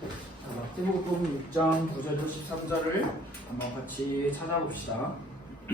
자, 마태복음 6장 9절부터 13절을 한번 같이 찾아봅시다.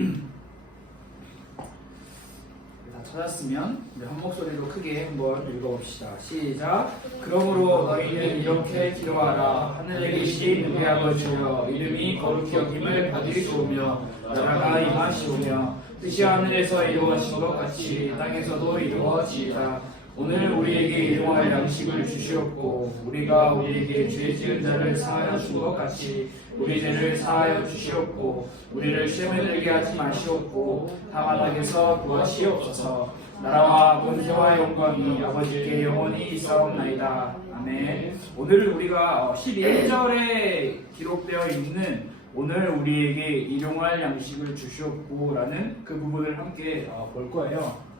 다 찾았으면 우리 한 목소리로 크게 한번 읽어봅시다. 시작. 그러므로 너희는 이렇게 기도하라. 하늘에 계신 우리 아버지여 이름이 거룩히 여김을 받으시오며 나라가 임하시오며 뜻이 하늘에서 이루어진 것 같이 땅에서도 이루어지이다. 오늘 우리에게 일용할 양식을 주시옵고 우리가 우리에게 죄 지은 자를 사하여 준 것 같이 우리 죄를 사하여 주시옵고 우리를 시험에 들게 하지 마시옵고 다만 악에서 구하시옵소서. 나라와 권세와 영광이 아버지께 영원히 있사옵나이다. 아멘. 오늘 우리가 11절에 기록되어 있는 오늘 우리에게 일용할 양식을 주시옵고 라는 그 부분을 함께 어, 볼 거예요. 어,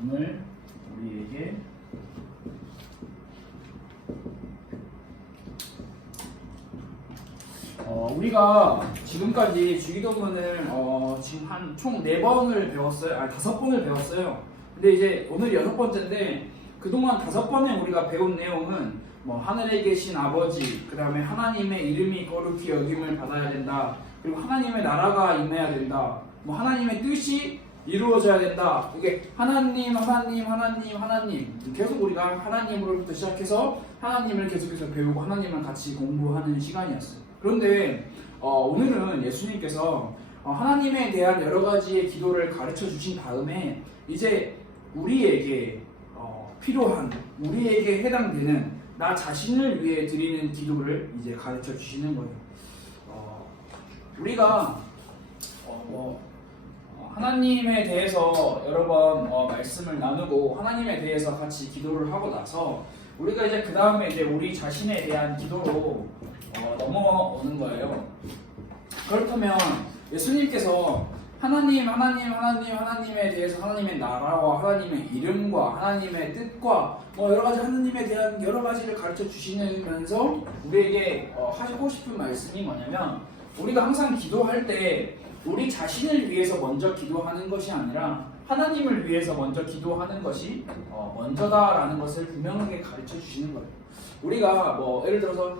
오늘 우리에게 어, 우리가 지금까지 주기도문을 어, 지금 한총네 번을 배웠어요. 아니 다섯 번을 배웠어요. 근데 이제 오늘 여섯 번째인데 그동안 다섯 번에 우리가 배운 내용은 뭐 하늘에 계신 아버지, 그 다음에 하나님의 이름이 거룩히 여김을 받아야 된다. 그리고 하나님의 나라가 임해야 된다. 뭐 하나님의 뜻이 이루어져야 된다. 이게 하나님, 하나님, 하나님, 하나님. 계속 우리가 하나님으로부터 시작해서 하나님을 계속해서 배우고 하나님을 같이 공부하는 시간이었어요. 그런데 어, 오늘은 예수님께서 어, 하나님에 대한 여러 가지의 기도를 가르쳐 주신 다음에 이제 우리에게 어, 필요한 우리에게 해당되는 나 자신을 위해 드리는 기도를 이제 가르쳐 주시는 거예요. 어, 우리가 어, 뭐 어, 하나님에 대해서 여러 번 어, 말씀을 나누고 하나님에 대해서 같이 기도를 하고 나서 우리가 이제 그 다음에 이제 우리 자신에 대한 기도로 어, 넘어오는 거예요. 그렇다면 예수님께서 하나님, 하나님, 하나님, 하나님에 대해서 하나님의 나라와 하나님의 이름과 하나님의 뜻과 뭐 여러 가지 하나님에 대한 여러 가지를 가르쳐 주시면서 우리에게 어, 하시고 싶은 말씀이 뭐냐면 우리가 항상 기도할 때 우리 자신을 위해서 먼저 기도하는 것이 아니라 하나님을 위해서 먼저 기도하는 것이 어, 먼저다라는 것을 분명하게 가르쳐 주시는 거예요. 우리가 뭐 예를 들어서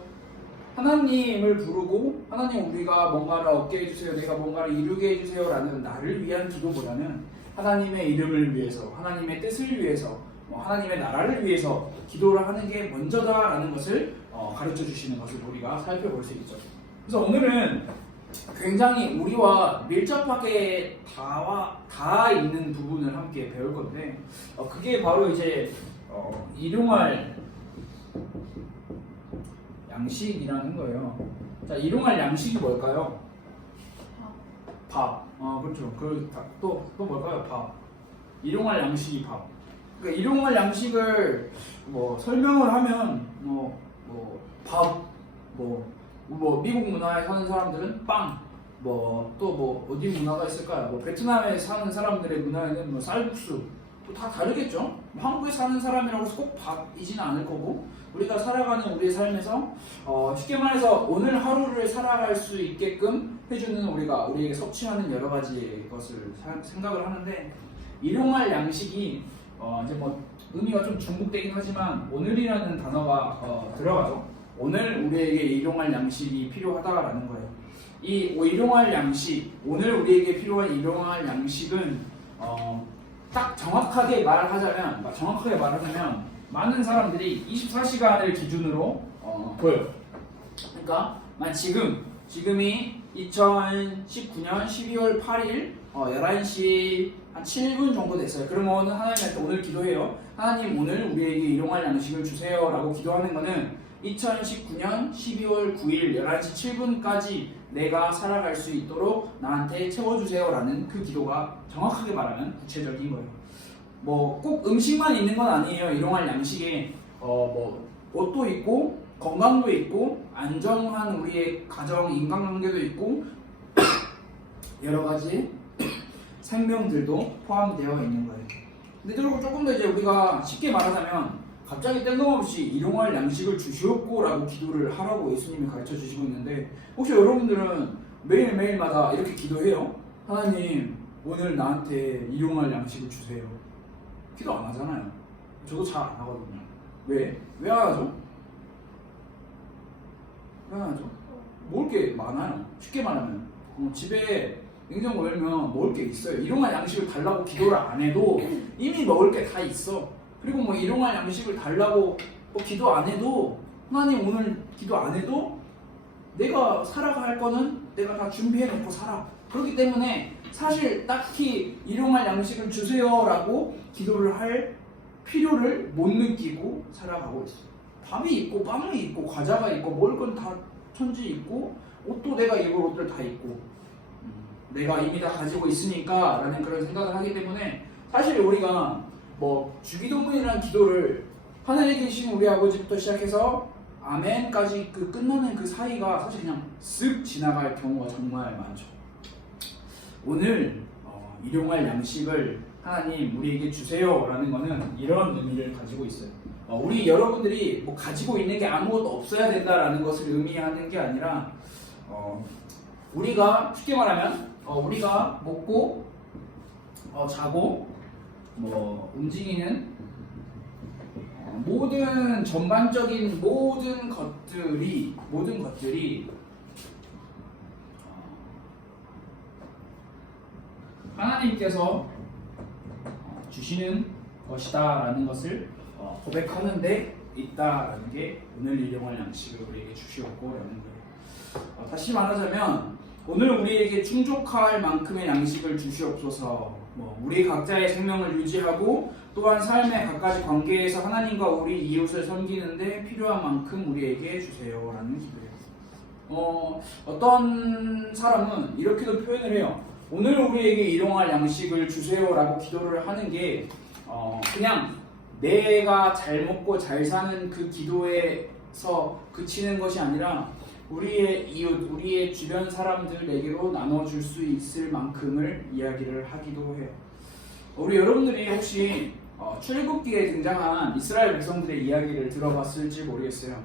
하나님을 부르고 하나님 우리가 뭔가를 얻게 해주세요 내가 뭔가를 이루게 해주세요라는 나를 위한 기도보다는 하나님의 이름을 위해서 하나님의 뜻을 위해서 뭐 하나님의 나라를 위해서 기도를 하는 게 먼저다라는 것을 어, 가르쳐 주시는 것을 우리가 살펴볼 수 있죠 그래서 오늘은 굉장히 우리와 밀접하게 다와 다 있는 부분을 함께 배울 건데 어, 그게 바로 이제 어, 일용할 양식이라는 거예요. 자, 일용할 양식이 뭘까요? 밥. 어, 그렇죠. 그, 또, 또 뭘까요? 밥. 일용할 양식이 밥. 그러니까 일용할 양식을 뭐 설명을 하면 뭐, 뭐, 밥, 뭐, 뭐, 미국 문화에 사는 사람들은 빵, 뭐, 또 뭐, 어디 문화가 있을까요? 뭐, 베트남에 사는 사람들의 문화에는 뭐, 쌀국수, 또다 다르겠죠? 뭐 한국에 사는 사람이라고 해서 꼭 밥이지는 않을 거고, 우리가 살아가는 우리의 삶에서 어, 쉽게 말해서 오늘 하루를 살아갈 수 있게끔 해주는 우리가 우리에게 섭취하는 여러 가지 것을 사- 생각을 하는데 일용할 양식이 어, 이제 뭐 의미가 좀 중복되긴 하지만 오늘이라는 단어가 어, 들어가죠. 오늘 우리에게 일용할 양식이 필요하다라는 거예요. 이 일용할 양식, 오늘 우리에게 필요한 일용할 양식은 어, 딱 정확하게 말하자면, 정확하게 말하자면 많은 사람들이 24시간을 기준으로 어, 보여요. 그러니까 만 지금 지금이 2019년 12월 8일 어, 11시 한 7분 정도 됐어요. 그러면 하나님한테 오늘 기도해요. 하나님 오늘 우리에게 일용할 양식을 주세요라고 기도하는 거는 2019년 12월 9일 11시 7분까지 내가 살아갈 수 있도록 나한테 채워주세요 라는 그 기도가 정확하게 말하면 구체적인 거예요. 뭐 꼭 음식만 있는 건 아니에요. 일용할 양식에 어 뭐 옷도 있고 건강도 있고 안정한 우리의 가정 인간관계도 있고 여러 가지 생명들도 포함되어 있는 거예요. 근데 그리고 조금 더 이제 우리가 쉽게 말하자면 갑자기 뜬금없이 일용할 양식을 주시옵고라고 기도를 하라고 예수님이 가르쳐 주시고 있는데 혹시 여러분들은 매일매일마다 이렇게 기도해요? 하나님 오늘 나한테 일용할 양식을 주세요. 기도 안 하잖아요. 저도 잘 안 하거든요. 왜? 왜 안 하죠? 불안하죠. 먹을 게 많아요. 쉽게 말하면 어, 집에 냉장고 열면 먹을 게 있어요. 일용할 양식을 달라고 기도를 안 해도 이미 먹을 게 다 있어. 그리고 뭐 일용할 양식을 달라고 뭐 기도 안 해도 하나님 오늘 기도 안 해도 내가 살아갈 거는 내가 다 준비해 놓고 살아. 그렇기 때문에 사실 딱히 일용할 양식을 주세요라고 기도를 할 필요를 못 느끼고 살아가고 있어. 밥이 있고 빵이 있고 과자가 있고 먹을 건 다 천지 있고 옷도 내가 입을 옷들 다 있고 음, 내가 이미 다 가지고 있으니까라는 그런 생각을 하기 때문에 사실 우리가 뭐 주기도문이라는 기도를 하늘에 계신 우리 아버지부터 시작해서 아멘까지 그 끝나는 그 사이가 사실 그냥 쓱 지나갈 경우가 정말 많죠. 오늘 어, 일용할 양식을 하나님 우리에게 주세요라는 거는 이런 의미를 가지고 있어요. 어, 우리 여러분들이 뭐 가지고 있는 게 아무것도 없어야 된다라는 것을 의미하는 게 아니라 어, 우리가 쉽게 말하면 어, 우리가 먹고 어, 자고 뭐 움직이는 어, 모든 전반적인 모든 것들이 모든 것들이 어, 하나님께서 어, 주시는 것이다라는 것을 어, 고백하는데 있다라는 게 오늘 일용할 양식을 우리에게 거예요. 어, 다시 말하자면 오늘 우리에게 충족할 만큼의 양식을 주시옵소서. 뭐 우리 각자의 생명을 유지하고 또한 삶의 각가지 관계에서 하나님과 우리 이웃을 섬기는데 필요한 만큼 우리에게 주세요라는 기도예요. 어, 어떤 사람은 이렇게도 표현을 해요. 오늘 우리에게 일용할 양식을 주세요라고 기도를 하는 게 어, 그냥 내가 잘 먹고 잘 사는 그 기도에서 그치는 것이 아니라 우리의 이웃, 우리의 주변 사람들에게로 나눠줄 수 있을 만큼을 이야기를 하기도 해요. 우리 여러분들이 혹시 어, 출애굽기에 등장한 이스라엘 백성들의 이야기를 들어봤을지 모르겠어요.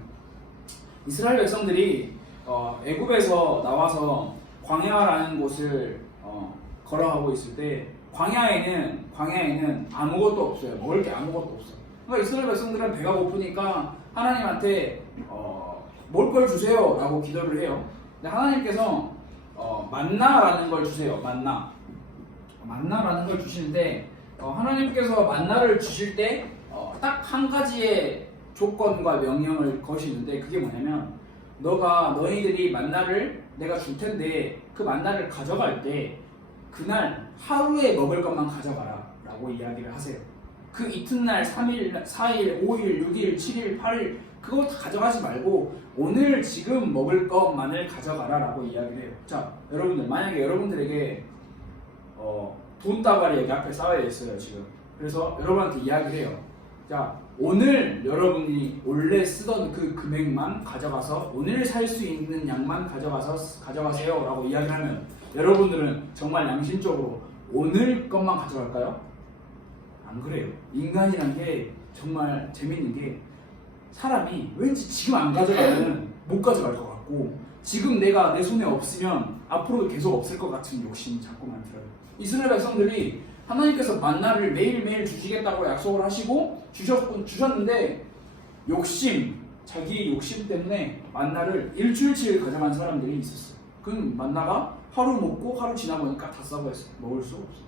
이스라엘 백성들이 어, 애굽에서 나와서 광야라는 곳을 어, 걸어가고 있을 때 광야에는 광야에는 아무것도 없어요. 먹을 게 아무것도 없어. 그러니까 이스라엘 백성들은 배가 고프니까 하나님한테 어, 먹을 걸 주세요 라고 기도를 해요. 근데 하나님께서 어, 만나라는 걸 주세요. 만나. 만나라는 걸 주시는데 어, 하나님께서 만나를 주실 때 딱한 가지의 조건과 명령을 거시는데 그게 뭐냐면 너가 너희들이 만나를 내가 줄 텐데 그 만나를 가져갈 때 그날 하루에 먹을 것만 가져가라 라고 이야기를 하세요. 그 이튿날 3일, 4일, 5일, 6일, 7일, 8일 그거 다 가져가지 말고 오늘 지금 먹을 것만을 가져가라 라고 이야기를 해요. 자, 여러분들 만약에 여러분들에게 어, 돈 다발이 여기 앞에 쌓여 있어요 지금. 그래서 여러분한테 이야기를 해요. 자, 오늘 여러분이 원래 쓰던 그 금액만 가져가서 오늘 살 수 있는 양만 가져가서 가져가세요라고 이야기하면 여러분들은 정말 양심적으로 오늘 것만 가져갈까요? 안 그래요. 인간이란 게 정말 재밌는 게 사람이 왠지 지금 안 가져가면 못 가져갈 것 같고 지금 내가 내 손에 없으면 앞으로도 계속 없을 것 같은 욕심이 자꾸만 들어요. 이스라엘 백성들이 하나님께서 만나를 매일매일 주시겠다고 약속을 하시고 주셨, 주셨는데 욕심, 자기의 욕심 때문에 만나를 일주일치 가져간 사람들이 있었어요. 그 만나가 하루 먹고 하루 지나보니까 다 썩어있어요. 먹을 수 없어요.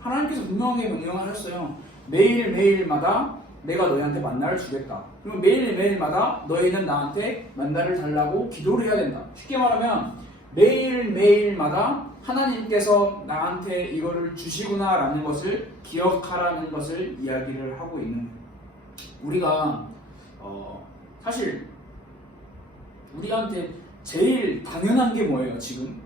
하나님께서 분명하게 명령을 하셨어요. 매일매일마다 내가 너희한테 만나를 주겠다. 그리고 매일매일마다 너희는 나한테 만나를 달라고 기도를 해야 된다. 쉽게 말하면 매일매일마다 하나님께서 나한테 이거를 주시구나라는 것을 기억하라는 것을 이야기를 하고 있는. 우리가 어, 사실 우리한테 제일 당연한 게 뭐예요 지금?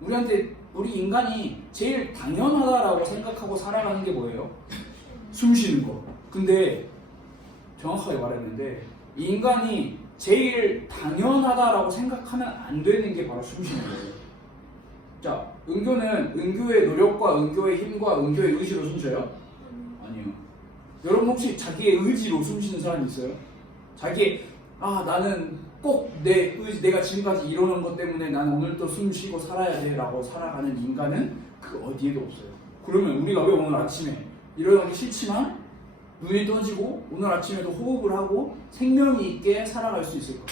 우리한테 우리 인간이 제일 당연하다라고 생각하고 살아가는 게 뭐예요? 숨 쉬는 거. 근데 정확하게 말했는데 이 인간이 제일 당연하다라고 생각하면 안 되는 게 바로 숨 쉬는 거예요. 자, 은교는 은교의 노력과 은교의 힘과 은교의 의지로 숨 쉬어요? 아니요. 여러분 혹시 자기의 의지로 숨 쉬는 사람 있어요? 자기 아 나는 꼭 내 의지 내가 지금까지 이러는 것 때문에 나는 오늘도 숨 쉬고 살아야 돼라고 살아가는 인간은 그 어디에도 없어요. 그러면 우리가 왜 오늘 아침에 일어나기 싫지만 눈이 떠지고 오늘 아침에도 호흡을 하고 생명이 있게 살아갈 수 있을까?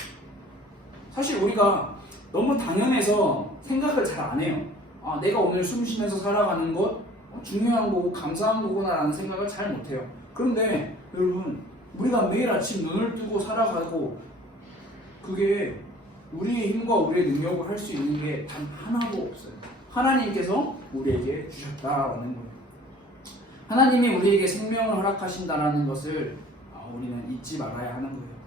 사실 우리가 너무 당연해서 생각을 잘 안 해요. 아, 내가 오늘 숨 쉬면서 살아가는 것 중요한 거고 감사한 거구나라는 생각을 잘 못해요. 그런데 여러분 우리가 매일 아침 눈을 뜨고 살아가고 그게 우리의 힘과 우리의 능력으로 할수 있는 게 단 하나도 없어요. 하나님께서 우리에게 주셨다라는 거예요. 하나님이 우리에게 생명을 허락하신다라는 것을 아, 우리는 잊지 말아야 하는 거예요.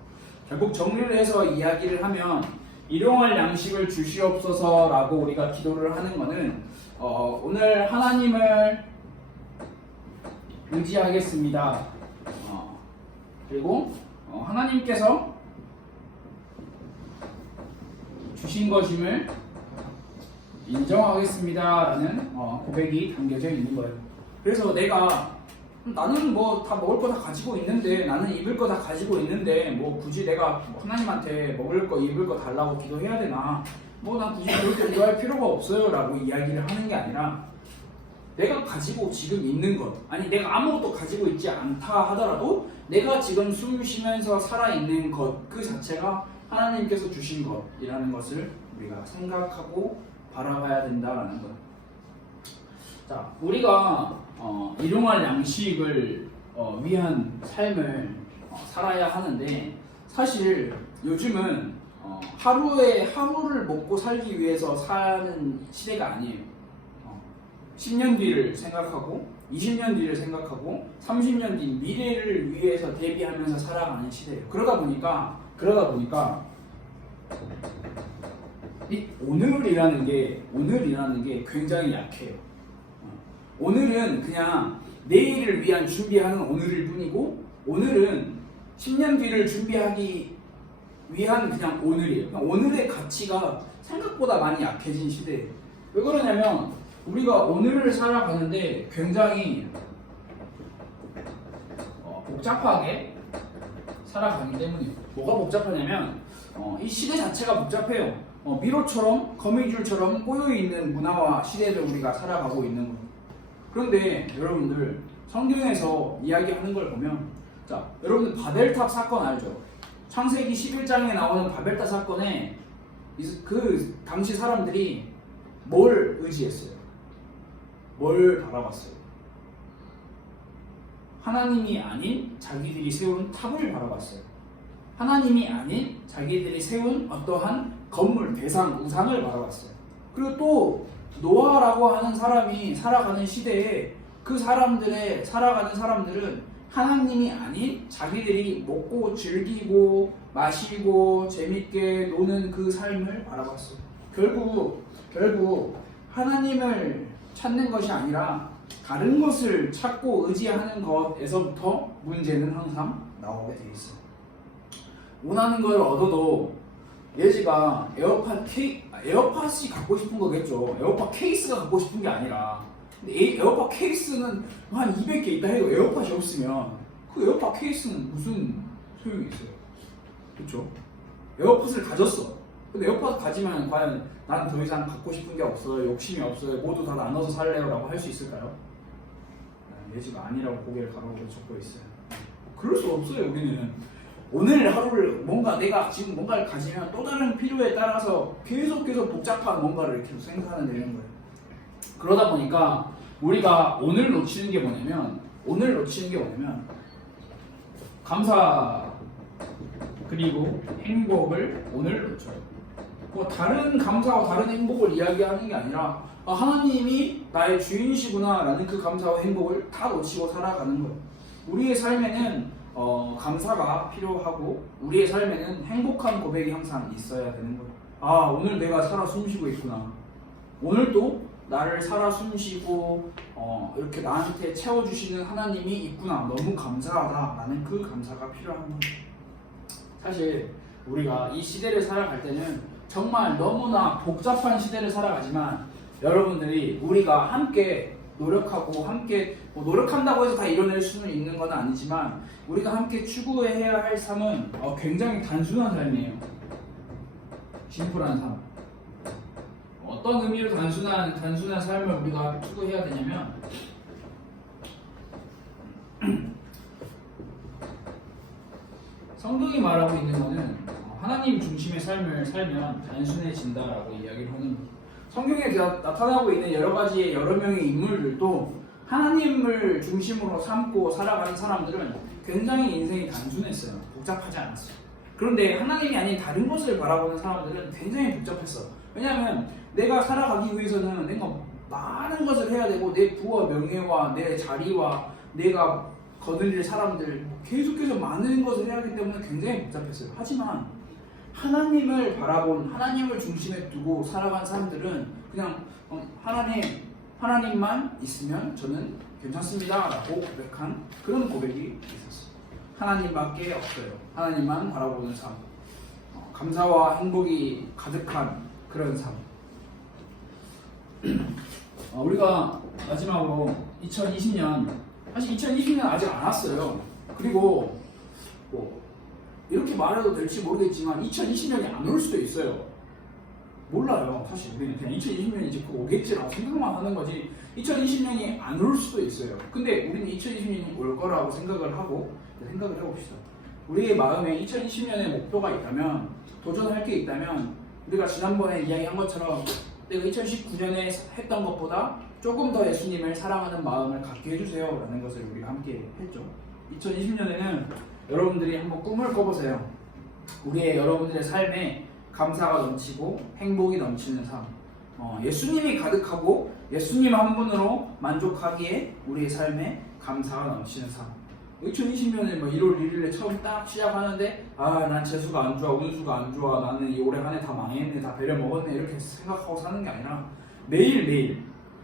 결국 정리를 해서 이야기를 하면 일용할 양식을 주시옵소서라고 우리가 기도를 하는 것은 어, 오늘 하나님을 의지하겠습니다. 어, 그리고 어, 하나님께서 주신 것임을 인정하겠습니다라는 어, 고백이 담겨져 있는 거예요. 그래서 내가 나는 뭐 다 먹을 거 다 가지고 있는데 나는 입을 거 다 가지고 있는데 뭐 굳이 내가 하나님한테 먹을 거 입을 거 달라고 기도해야 되나 뭐 난 굳이 그렇게 기도할 필요가 없어요 라고 이야기를 하는 게 아니라 내가 가지고 지금 있는 것 아니 내가 아무것도 가지고 있지 않다 하더라도 내가 지금 숨 쉬면서 살아 있는 것 그 자체가 하나님께서 주신 것이라는 것을 우리가 생각하고 바라봐야 된다라는 것. 자, 우리가 어, 일용할 양식을 어, 위한 삶을 어, 살아야 하는데 사실 요즘은 어, 하루에 하루를 먹고 살기 위해서 사는 시대가 아니에요. 어, 10년 뒤를 생각하고 20년 뒤를 생각하고 30년 뒤 미래를 위해서 대비하면서 살아가는 시대예요. 그러다 보니까 그러다 보니까 이 오늘이라는 게 오늘이라는 게 굉장히 약해요. 어, 오늘은 그냥 내일을 위한 준비하는 오늘일 뿐이고 오늘은 10년 뒤를 준비하기 위한 그냥 오늘이에요. 그냥 오늘의 가치가 생각보다 많이 약해진 시대예요. 왜 그러냐면 우리가 오늘을 살아가는데 굉장히 어, 복잡하게 살아가기 때문이에요. 뭐가 복잡하냐면 어, 이 시대 자체가 복잡해요. 어, 미로처럼 거미줄처럼 꼬여 있는 문화와 시대를 우리가 살아가고 있는 거예요. 그런데 여러분들 성경에서 이야기하는 걸 보면 자 여러분들 바벨탑 사건 알죠? 창세기 11장에 나오는 바벨탑 사건에 이- 그 당시 사람들이 뭘 의지했어요? 뭘 바라봤어요? 하나님이 아닌 자기들이 세운 탑을 바라봤어요. 하나님이 아닌 자기들이 세운 어떠한 건물, 대상, 우상을 바라봤어요. 그리고 또 노아라고 하는 사람이 살아가는 시대에 그 사람들의 살아가는 사람들은 하나님이 아닌 자기들이 먹고 즐기고 마시고 재밌게 노는 그 삶을 바라봤어요. 결국 결국 하나님을 찾는 것이 아니라 다른 것을 찾고 의지하는 것에서부터 문제는 항상 나오게 돼 있어요. 원하는 걸 얻어도 예지가 에어팟 케이 아, 에어팟이 갖고 싶은 거겠죠. 에어팟 케이스가 갖고 싶은 게 아니라 근데 에, 에어팟 케이스는 한 200개 있다 해도 에어팟이 없으면 그 에어팟 케이스는 무슨 소용이 있어요? 그렇죠? 에어팟을 가졌어. 근데 에어팟 가지면 과연 난더 이상 갖고 싶은 게 없어요. 욕심이 없어요. 모두 다 나눠서 살래요라고 할 수 있을까요? 아, 예지가 아니라고 고개를 가로고 적고 있어요. 그럴 수 없어요. 우리는 오늘 하루를 뭔가 내가 지금 뭔가를 가지면 또 다른 필요에 따라서 계속 계속 복잡한 뭔가를 계속 생산해 내는 거예요. 그러다 보니까 우리가 오늘 놓치는 게 뭐냐면 오늘 놓치는 게 뭐냐면 감사 그리고 행복을 오늘 놓쳐요. 뭐 다른 감사와 다른 행복을 이야기하는 게 아니라 아, 하나님이 나의 주인이시구나라는 그 감사와 행복을 다 놓치고 살아가는 거예요. 우리의 삶에는 어, 감사가 필요하고 우리의 삶에는 행복한 고백이 항상 있어야 되는 거예요. 아 오늘 내가 살아 숨쉬고 있구나. 오늘도 나를 살아 숨쉬고 어, 이렇게 나한테 채워주시는 하나님이 있구나. 너무 감사하다라는 그 감사가 필요한 거예요. 사실 우리가 이 시대를 살아갈 때는 정말 너무나 복잡한 시대를 살아가지만 여러분들이 우리가 함께 노력하고 함께 뭐 노력한다고 해서 다 이뤄낼 수는 있는 건 아니지만 우리가 함께 추구해야 할 삶은 어, 굉장히 단순한 삶이에요. 심플한 삶. 어떤 의미로 단순한 단순한 삶을 우리가 추구해야 되냐면 성경이 말하고 있는 거는 어, 하나님 중심의 삶을 살면 단순해진다라고 이야기를 하는 거죠. 성경에 나- 나타나고 있는 여러 가지의 여러 명의 인물들도 하나님을 중심으로 삼고 살아가는 사람들은 굉장히 인생이 단순했어요. 복잡하지 않았어요. 그런데 하나님이 아닌 다른 것을 바라보는 사람들은 굉장히 복잡했어. 왜냐하면 내가 살아가기 위해서는 내가 많은 것을 해야 되고 내 부와 명예와 내 자리와 내가 거느릴 사람들 계속해서 많은 것을 해야 하기 때문에 굉장히 복잡했어요. 하지만 하나님을 바라본 하나님을 중심에 두고 살아간 사람들은 그냥 어, 하나님 하나님만 있으면 저는 괜찮습니다라고 고백한 그런 고백이 있었어요. 하나님밖에 없어요. 하나님만 바라보는 삶. 어, 감사와 행복이 가득한 그런 삶. 어, 우리가 마지막으로 2020년 사실 2020년 아직 안 왔어요. 그리고 뭐 이렇게 말해도 될지 모르겠지만 2020년이 안 올 수도 있어요. 몰라요. 사실 우리는 그냥 2020년이 이제 그 오겠지라고 생각만 하는 거지 2020년이 안 올 수도 있어요. 근데 우리는 2020년이 올 거라고 생각을 하고 생각을 해봅시다. 우리의 마음에 2020년의 목표가 있다면 도전할 게 있다면 우리가 지난번에 이야기한 것처럼 내가 2019년에 했던 것보다 조금 더 예수님을 사랑하는 마음을 갖게 해주세요 라는 것을 우리가 함께 했죠 2020년에는 여러분들이 한번 꿈을 꿔보세요. 우리의 여러분들의 삶에 감사가 넘치고 행복이 넘치는 삶. 어, 예수님이 가득하고 예수님 한 분으로 만족하기에 우리의 삶에 감사가 넘치는 삶. 2020년에 뭐 1월 1일에 처음 딱 시작하는데 아 난 재수가 안 좋아 운수가 안 좋아 나는 이 올해 한 해 다 망했네 다 배려 먹었네 이렇게 생각하고 사는 게 아니라 매일 매일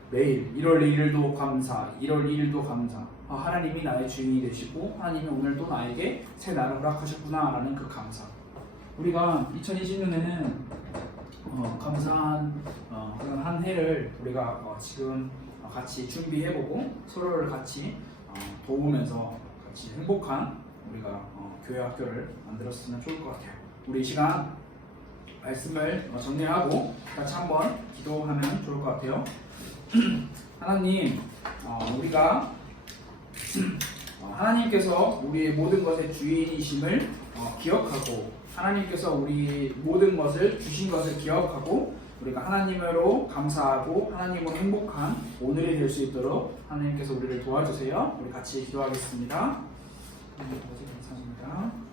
매일 1월 1일도 감사 1월 2일도 감사. 아, 하나님이 나의 주인이 되시고 하나님이 오늘 또 나에게 새 날을 허락하셨구나 라는 그 감사 우리가 2020년에는 어, 감사한 어, 그런 한 해를 우리가 어, 지금 어, 같이 준비해보고 서로를 같이 어, 도우면서 같이 행복한 우리가 어, 교회 학교를 만들었으면 좋을 것 같아요. 우리 이 시간 말씀을 어, 정리하고 같이 한번 기도하면 좋을 것 같아요. 하나님, 어, 우리가 어, 하나님께서 우리의 모든 것의 주인이심을 어, 기억하고 하나님께서 우리 모든 것을 주신 것을 기억하고 우리가 하나님으로 감사하고 하나님으로 행복한 오늘이 될 수 있도록 하나님께서 우리를 도와주세요. 우리 같이 기도하겠습니다. 아버지 감사합니다.